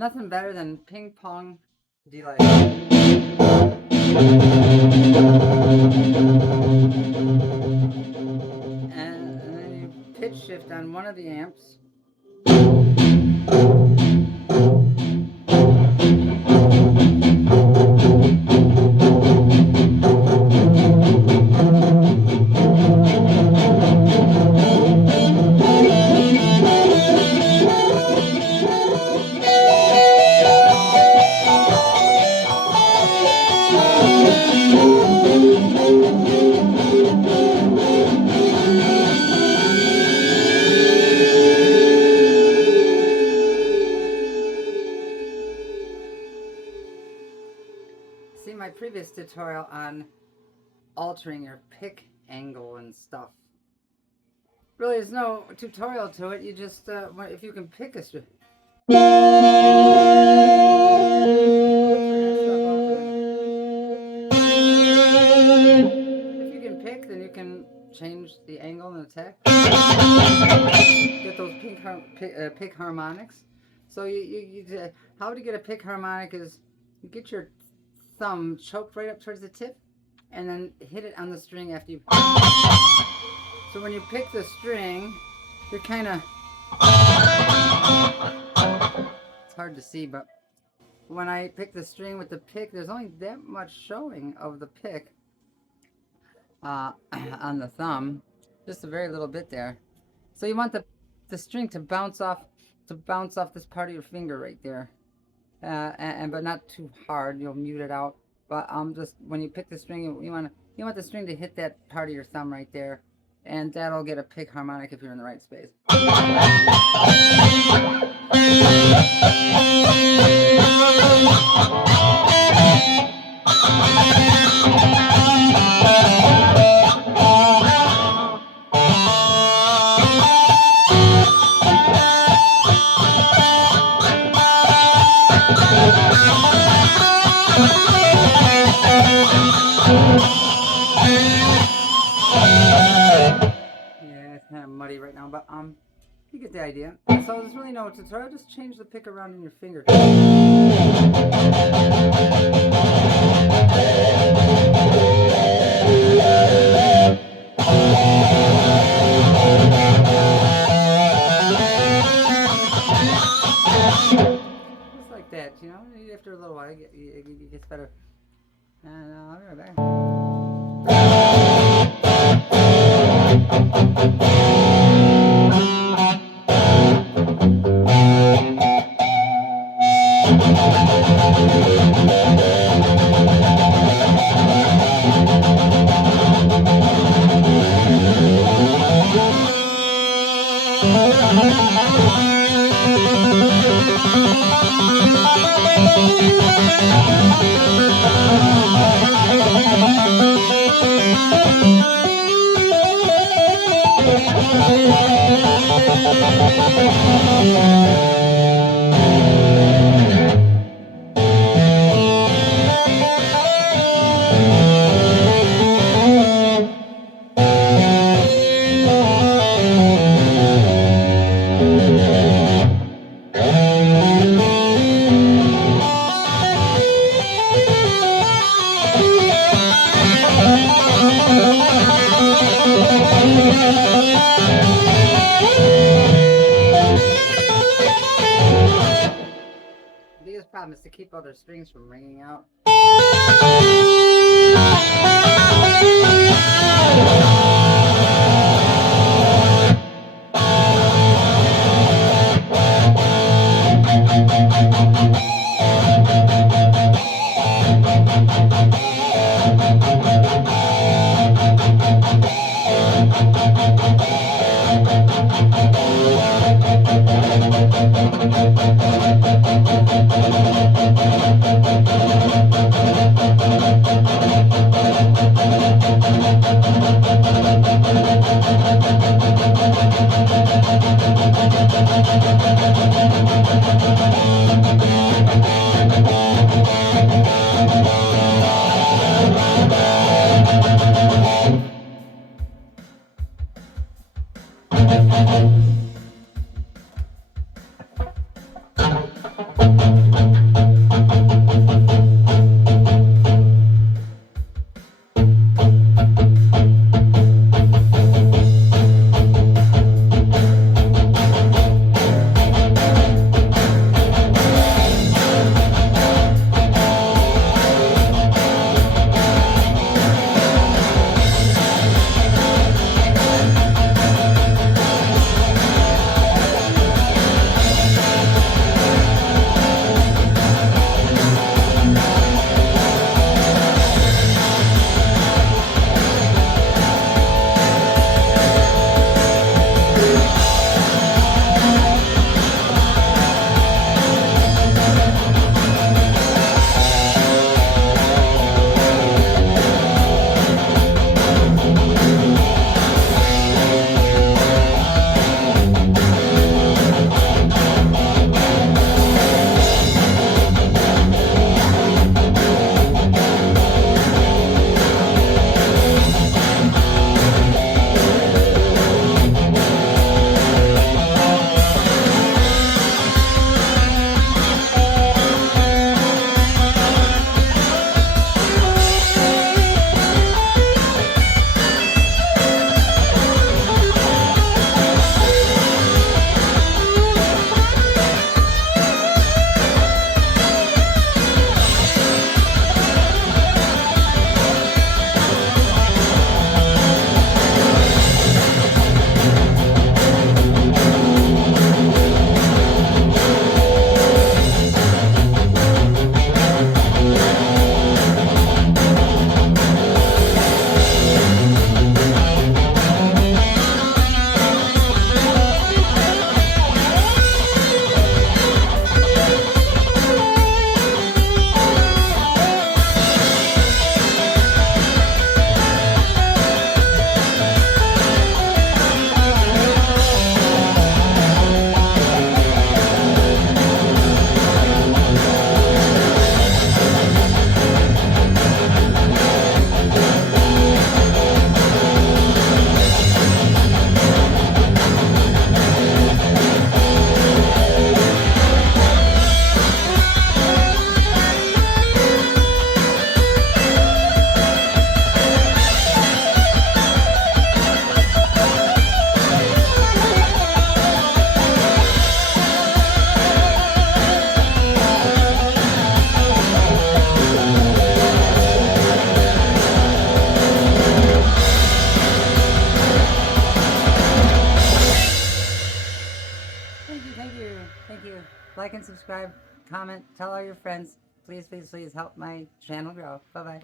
Nothing better than ping pong delay. And then you pitch shift on one of the amps. See my previous tutorial on altering your pick angle and stuff. Really, there's no tutorial to it. You just, if you can pick a string. If you can pick, then you can change the angle and attack. Get those pick harmonics. So how to get a pick harmonic is you get your thumb choked right up towards the tip and then hit it on the string after you. So when you pick the string, you're kind of, it's hard to see, but when I pick the string with the pick, there's only that much showing of the pick on the thumb, just a very little bit there. So you want the string to bounce off this part of your finger right there, but not too hard. You'll mute it out. But just when you pick the string, you want the string to hit that part of your thumb right there, and that'll get a pick harmonic if you're in the right space. Yeah, it's kind of muddy right now, but you get the idea. So there's really no tutorial. Just change the pick around in your finger. Just like that, you know. After a little while, it gets better. And I'll be right back. The biggest problem is to keep other strings from ringing out. Like and subscribe, comment, tell all your friends. Please, please, please help my channel grow. Bye-bye.